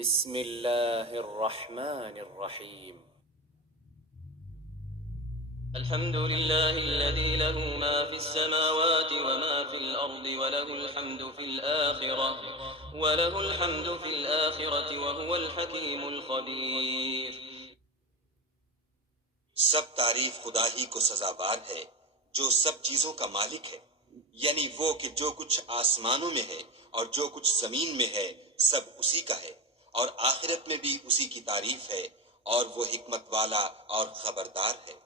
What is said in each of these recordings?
بسم الله الرحمن الرحيم. الحمد لله الذي له ما في السماوات وما في الأرض وله الحمد في الآخرة وهو الحكيم الخبير. سب تعریف خدا ہی کو سزاوار ہے جو سب چیزوں کا مالک ہے، یعنی وہ کہ جو کچھ آسمانوں میں ہے اور جو کچھ زمین میں ہے سب اسی کا ہے، اور آخرت میں بھی اسی کی تعریف ہے، اور وہ حکمت والا اور خبردار ہے۔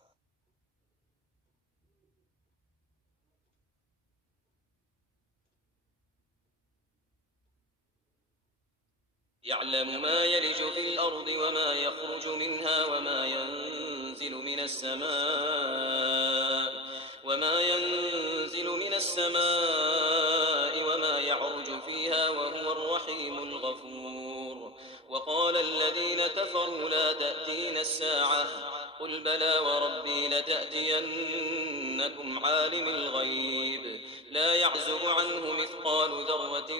يعلم ما يلج في الأرض وما يخرج منها وما ينزل من السماء وما يعرج فيها وهو الرحيم الغفور. وقال الذين كفروا لا تأتينا الساعة قل بلى وربي لتأتينكم عالم الغيب لا يعزب عنه مثقال ذرة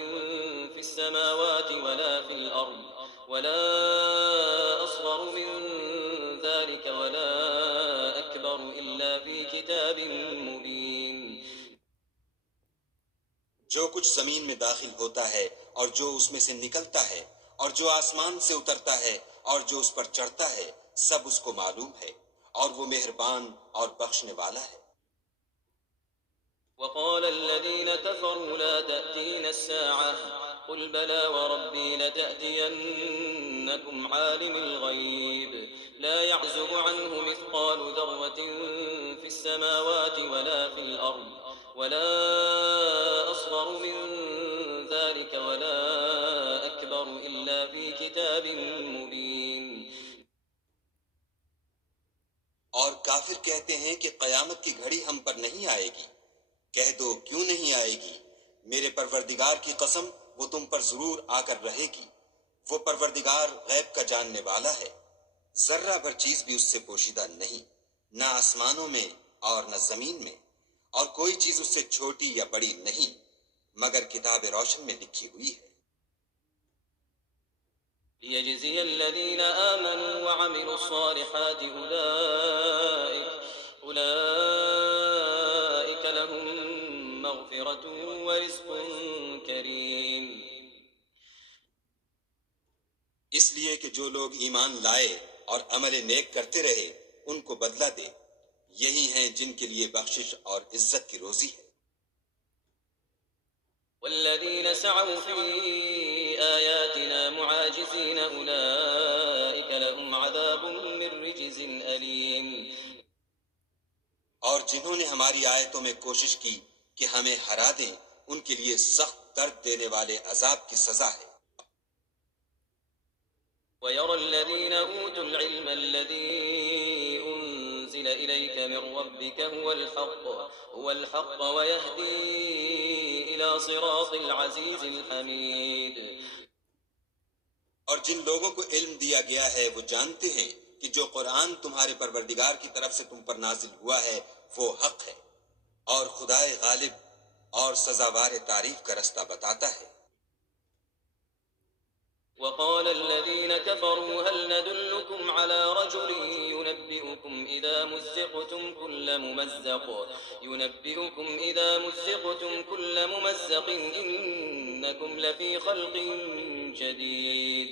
في السماوات ولا في الأرض ولا أصغر من ذلك ولا أكبر إلا في كتاب مبين. جو کچھ زمین میں داخل ہوتا ہے اور جو اس میں سے نکلتا ہے اور جو آسمان سے اترتا ہے اور جو اس پر چڑھتا ہے سب اس کو معلوم ہے، اور وہ مہربان اور بخشنے والا ہے۔ وقال الذين كفروا لا تأتينا الساعة قل بلى وربي لتأتينكم عالم الغيب لا يعزب عنه مثقال ذرة في السماوات ولا في الأرض ولا أصغر من ذلك ولا أكبر إلا في كتاب مبين. اور کافر کہتے ہیں کہ قیامت کی گھڑی ہم پر نہیں آئے گی، کہہ دو کیوں نہیں آئے گی، میرے پروردگار کی قسم وہ تم پر ضرور آ کر رہے گی، وہ پروردگار غیب کا جاننے والا ہے، ذرہ بھر چیز بھی اس سے پوشیدہ نہیں، نہ آسمانوں میں اور نہ زمین میں، اور کوئی چیز اس سے چھوٹی یا بڑی نہیں مگر کتاب روشن میں لکھی ہوئی ہے۔ ليجزي الذين آمنوا وعملوا الصالحات أولئك لهم مغفرة ورزق كريم. اس لیے کہ جو لوگ ایمان لائے اور عمل نیک کرتے رہے ان کو بدلہ دے، یہی ہیں جن کے لیے بخشش اور عزت کی روزی ہے۔ والذين سعوا في آياتنا معاجزين أولئك لهم عذاب من رجز أليم. اور جنہوں نے ہماری آیتوں میں کوشش کی کہ ہمیں ہرا دیں ان کے لیے سخت درد دینے والے عذاب کی سزا ہے۔ ويرى الذين أوتوا العلم الذي أنزل إليك من ربك هو الحق ويهدي إلى صراط العزيز الحميد. اور جن لوگوں کو علم دیا گیا ہے وہ جانتے ہیں کہ جو قرآن تمہارے پروردگار کی طرف سے تم پر نازل ہوا ہے وہ حق ہے، اور خدائے غالب اور سزاوار تعریف کا رستہ بتاتا ہے۔ وقال الذين كفروا هل ندلكم على رجل ينبئكم إذا مزقتم كل ممزق إنكم لفي خلق جديد.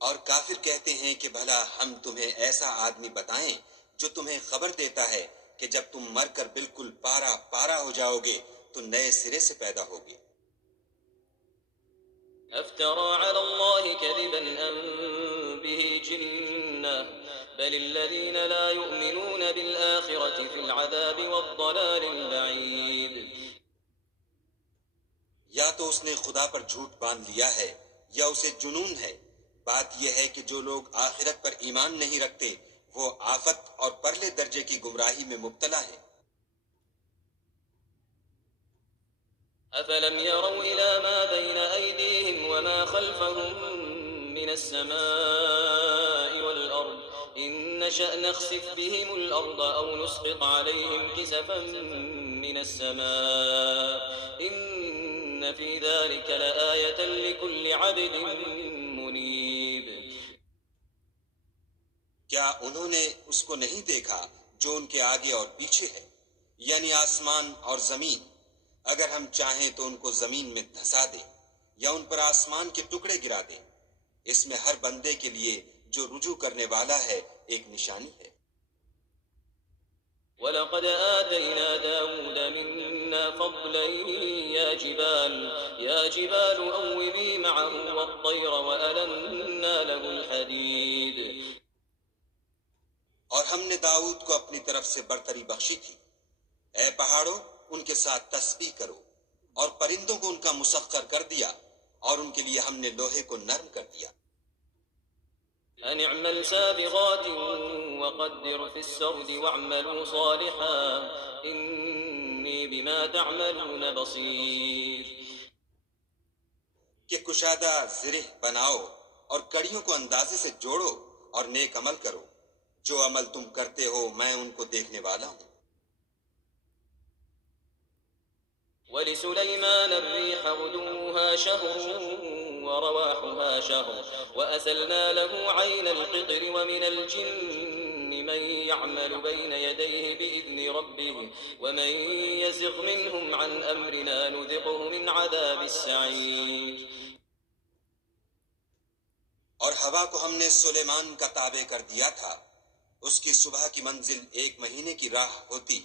اور کافر کہتے ہیں کہ بھلا ہم تمہیں ایسا آدمی بتائیں جو تمہیں خبر دیتا ہے کہ جب تم مر کر بالکل پارا پارا ہو جاؤ گے تو نئے سرے سے پیدا ہوگے۔ افترى على الله كذبا أم به جنة بل الذين لا يؤمنون بالآخرة في العذاب والضلال البعيد. یا تو اس نے خدا پر جھوٹ باندھ لیا ہے یا اسے جنون ہے، بات یہ ہے کہ جو لوگ آخرت پر ایمان نہیں رکھتے وہ آفت اور پرلے درجے کی گمراہی میں مبتلا ہیں۔ أفلم يروا إلى ما بين أيديهم وما خلفهم من السماء والأرض إن نشأ نخسف بهم الأرض أو نسقط عليهم كسفا من السماء إن إن في ذلك لآية لكل عبد منيب. کیا انہوں نے اس کو نہیں دیکھا جو ان کے آگے اور پیچھے ہے، یعنی آسمان اور زمین؟ اگر ہم چاہیں تو ان کو زمین میں دھسا دیں یا ان پر آسمان کے ٹکڑے گرا دیں، اس میں ہر بندے کے لیے جو رجوع کرنے والا ہے ایک نشانی ہے۔ وَلَقَدْ آتَيْنَا دَاوُودَ مِنَّا فَضْلًا يَا جِبَالُ أَوِّبِي مَعَهُ وَالطَّيْرَ وَأَلَنَّا لَهُ الْحَدِيدَ. اور ہم نے داؤد کو اپنی طرف سے برتری بخشی تھی، اے پہاڑوں ان کے ساتھ تسبیح کرو، اور پرندوں کو ان کا مسخر کر دیا، اور ان کے لیے ہم نے لوہے کو نرم کر دیا۔ أن اعمل سابغات وقدر في السرد واعملوا صالحا إني بما تعملون بصير. کہ کشادہ زرہ بناؤ اور کڑیوں کو اندازے سے جوڑو اور نیک عمل کرو، جو عمل تم کرتے ہو میں ان کو دیکھنے والا ہوں۔ ولسليمان الريح غدوها شهر ورواحها شهر وأسلنا له عين القطر ومن الجن من يعمل بين يديه بإذن ربه ومن يزغ منهم عن أمرنا نذقه من عذاب السعير. اور ہوا کو ہم نے سلیمان کا تابع کر دیا تھا، اس کی صبح کی منزل 1 مہینے کی راہ ہوتی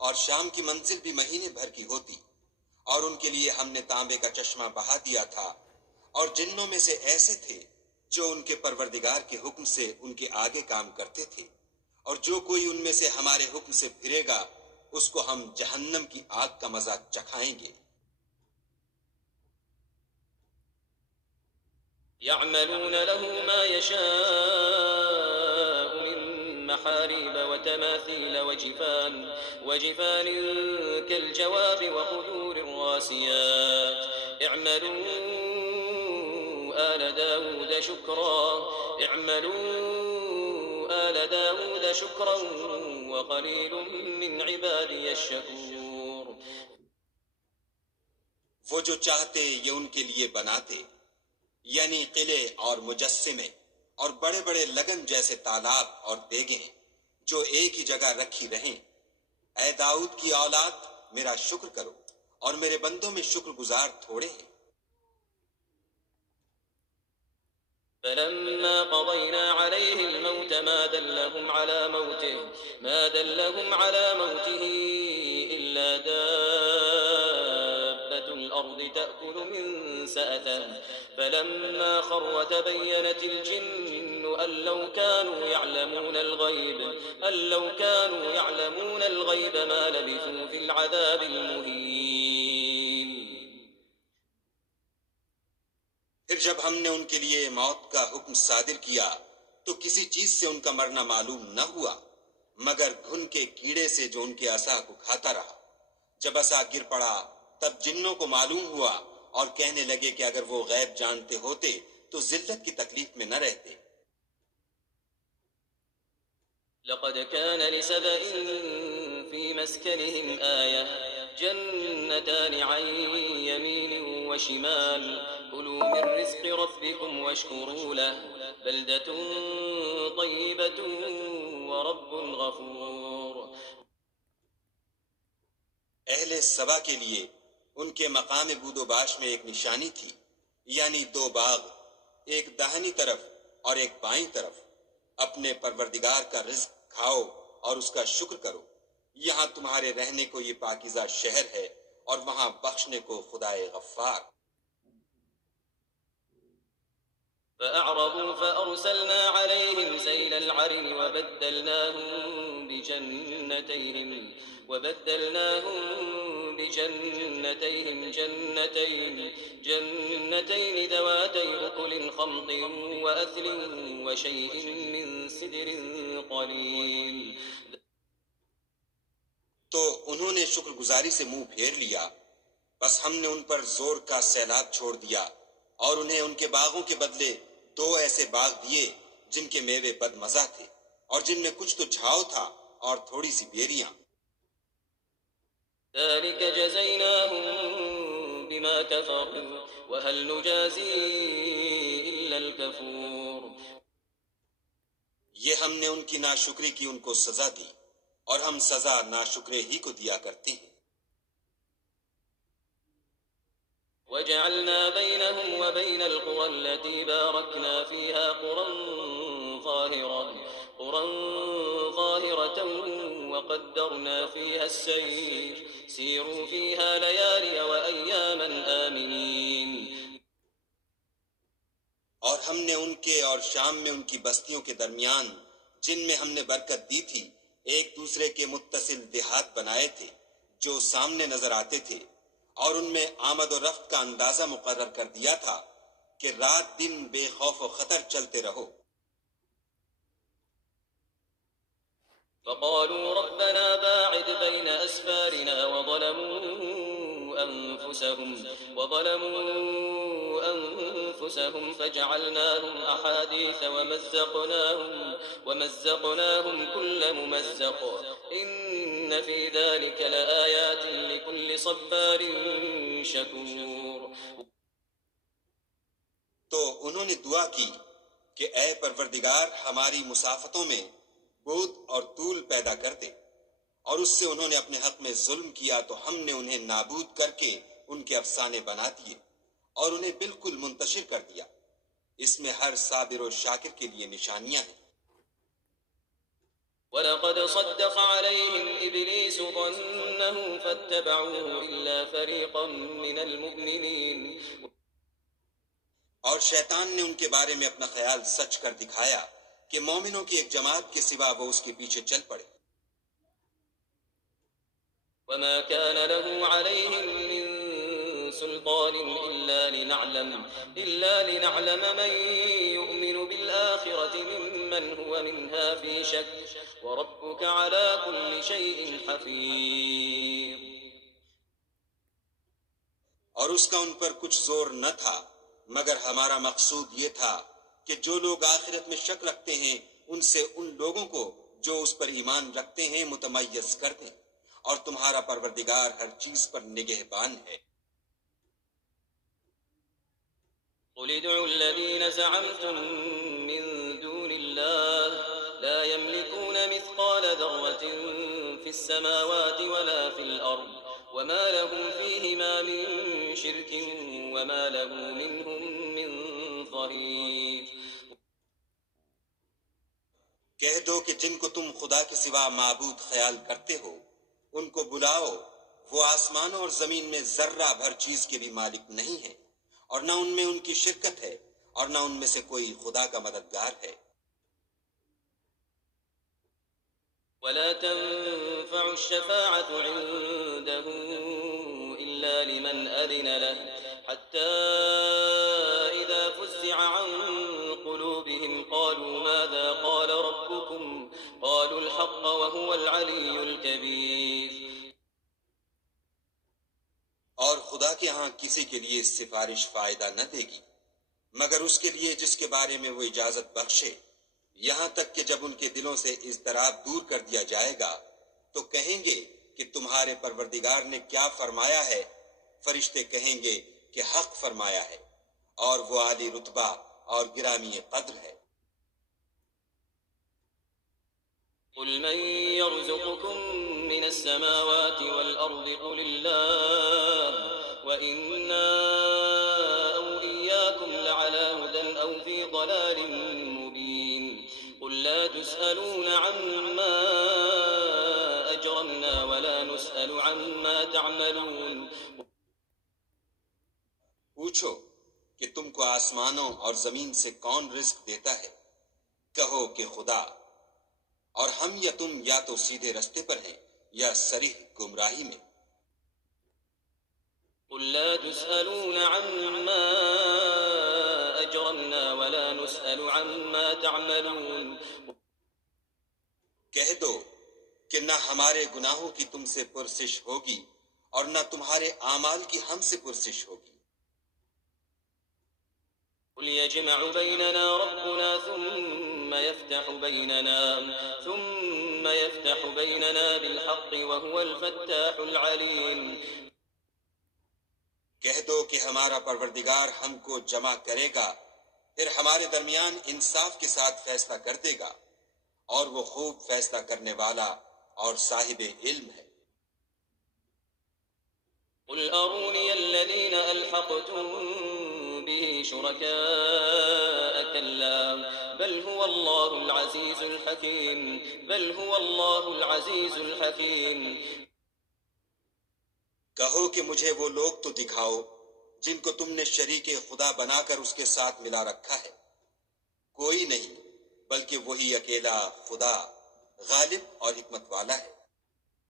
اور شام کی منزل بھی مہینے بھر کی ہوتی، اور ان کے لیے ہم نے تانبے کا چشمہ بہا دیا تھا، اور جنوں میں سے ایسے تھے جو ان کے پروردگار کے حکم سے ان کے آگے کام کرتے تھے، اور جو کوئی ان میں سے ہمارے حکم سے پھرے گا اس کو ہم جہنم کی آگ کا مزہ چکھائیں گے۔ يعملون له ما يشاء من محاريب وتماثيل وجفان كالجواب وقدور الراسيات. اعملوا آل داود شكرا وقليل من عبادي الشكور. وہ جو چاہتے یہ ان کے لیے بناتے، یعنی قلعے اور مجسمے اور بڑے بڑے لگن جیسے تالاب اور دیگیں جو ایک ہی جگہ رکھی رہیں۔ اے داؤد کی اولاد میرا شکر کرو، اور میرے بندوں میں شکر گزار تھوڑے ہیں۔ فلما قضينا عليه الموت ما دلهم على موته إلا دابة الأرض تأكل من سأته فلما خر تبينت الجن أن لو كانوا يعلمون الغيب ما لبثوا في العذاب المهين. پھر جب ہم نے ان کے لیے موت کا حکم صادر کیا تو کسی چیز سے ان کا مرنا معلوم نہ ہوا مگر گھن کے کیڑے سے جو ان کے عصا کو کھاتا رہا۔ جب عصا گر پڑا تب جنوں کو معلوم ہوا اور کہنے لگے کہ اگر وہ غیب جانتے ہوتے تو ذلت کی تکلیف میں نہ رہتے۔ لقد كان لسبأ في مسكنهم آية جنتان عن يمين وشمال كلوا من رزق ربكم واشكروا له بلدة طيبة ورب غفور. اہل سبا کے لیے ان کے مقام بود و باش میں ایک نشانی تھی، یعنی 2 باغ، ایک داہنی طرف اور ایک بائیں طرف۔ اپنے پروردگار کا رزق کھاؤ اور اس کا شکر کرو، یہاں تمہارے رہنے کو یہ پاکیزہ شہر ہے اور وہاں بخشنے کو خدائے غفار۔ فأعرضوا فأرسلنا عليهم سيل العرم وبدلناهم بجنتيهم جنتين ذواتي أكل خمط وأثل وشيء من سدر قليل. تو انہوں نے شکر گزاری سے منہ پھیر لیا، بس ہم نے ان پر زور کا سیلاب چھوڑ دیا اور انہیں ان کے باغوں کے بدلے 2 ایسے باغ دیے جن کے میوے بد مزہ تھے اور جن میں کچھ تو جھاؤ تھا اور تھوڑی سی بیریاں۔ ذلك جزيناهم بما كفروا وهل نجازي إلا الكفور. یہ ہم نے ان کی ناشکری کی ان کو سزا دی اور ہم سزا ناشکرے ہی کو دیا کرتے ہیں. وجعلنا بينهم وبين القرى التي باركنا فيها قرى ظاهرة وقدرنا فيها السير سيروا فيها ليالي وأياما آمنين. اور ہم نے ان کے اور شام میں ان کی بستیوں کے درمیان جن میں ہم نے برکت دی تھی ایک دوسرے کے متصل دیہات بنائے تھے جو سامنے نظر آتے تھے، اور ان میں آمد و رفت کا اندازہ مقرر کر دیا تھا کہ رات دن بے خوف و خطر چلتے رہو. فقالوا ربنا باعد بين أسفارنا وظلموا أنفسهم فجعلناهم أحاديث ومزقناهم كل ممزق إن في ذلك لآيات لكل صبار شكور. تو انہوں نے دعا کی کہ اے پروردگار ہماری مسافتوں میں بود اور طول پیدا کر دے، اور اس سے انہوں نے اپنے حق میں ظلم کیا تو ہم نے انہیں نابود کر کے ان کے افسانے بنا دیے اور انہیں بالکل منتشر کر دیا. اس میں ہر صابر و شاکر کے لیے نشانیاں ہیں. وَلَقَدْ صَدَّقَ عَلَيْهِمْ إِبْلِيسُ ظَنَّهُ فَاتَّبَعُوهُ إِلَّا فَرِيقًا مِّنَ الْمُؤْمِنِينَ. اور شیطان نے ان کے بارے میں اپنا خیال سچ کر دکھایا کہ مومنوں کی ایک جماعت کے سوا وہ اس کے پیچھے چل پڑے. وما كان له عليهم من سلطان إلا لنعلم من يؤمن بالآخرة ممن هو منها في شك وربك على كل شيء حفيظ. اور اس کا ان پر کچھ زور نہ تھا مگر ہمارا مقصود یہ تھا کہ جو لوگ آخرت میں شک رکھتے ہیں ان سے ان لوگوں کو جو اس پر ایمان رکھتے ہیں متمیز کر دیں، اور تمہارا پروردگار ہر چیز پر نگہبان ہے. قل ادعوا الذين زعمتم من دون الله لا يملكون مثقال ذرة في السماوات ولا في الأرض وما لهم فيهما من شرك وما له منهم من ظهير. کہہ دو کہ جن کو تم خدا کے سوا معبود خیال کرتے ہو ان کو بلاؤ، وہ آسمانوں اور زمین میں ذرہ بھر چیز کے بھی مالک نہیں ہیں، اور نہ ان میں ان کی شرکت ہے اور نہ ان میں سے کوئی خدا کا مددگار ہے. ولا تنفع الشفاعة عنده إلا لمن أذن له حتى إذا فزع عن قلوبهم قالوا ماذا قال ربكم قالوا الحق وهو العلي الكبير. اور خدا کے ہاں کسی کے لیے سفارش فائدہ نہ دے گی مگر اس کے لیے جس کے بارے میں وہ اجازت بخشے، یہاں تک کہ جب ان کے دلوں سے اضطراب دور کر دیا جائے گا تو کہیں گے کہ تمہارے پروردگار نے کیا فرمایا ہے. فرشتے کہیں گے کہ حق فرمایا ہے اور وہ عالی رتبہ اور گرامی قدر ہے. قل من يرزقكم من السماوات والأرض قل الله وإنا أو إياكم لعلى هدى أو في ضلال مبين. قل لا تسألون عما أجرمنا ولا نسأل عما تعملون. پوچھو کہ تم کو آسمانوں اور زمین سے کون رزق دیتا ہے، کہو کہ خدا، اور ہم یا تم یا تو سیدھے رستے پر ہیں یا صریح گمراہی میں. قل لا تسألون عما أجرمنا ولا نسأل عما تعملون. کہہ دو کہ نہ ہمارے گناہوں کی تم سے پرسش ہوگی اور نہ تمہارے اعمال کی ہم سے پرسش ہوگی. قل يجمع بيننا ربنا ثم يفتح بيننا بالحق وهو الفتاح العليم. کہہ دو کہ ہمارا پروردگار ہم کو جمع کرے گا، پھر ہمارے درمیان انصاف کے ساتھ فیصلہ کر دے گا، اور وہ خوب فیصلہ کرنے والا اور صاحب علم ہے۔ قل أروني الذين ألحقتم به شركاء كلا بل هو الله العزيز الحكيم بل هو الله العزيز الحكيم۔ کہو کہ مجھے وہ لوگ تو دکھاؤ جن کو تم نے شریک خدا بنا کر اس کے ساتھ ملا رکھا ہے، کوئی نہیں بلکہ وہی اکیلا خدا غالب اور حکمت والا ہے۔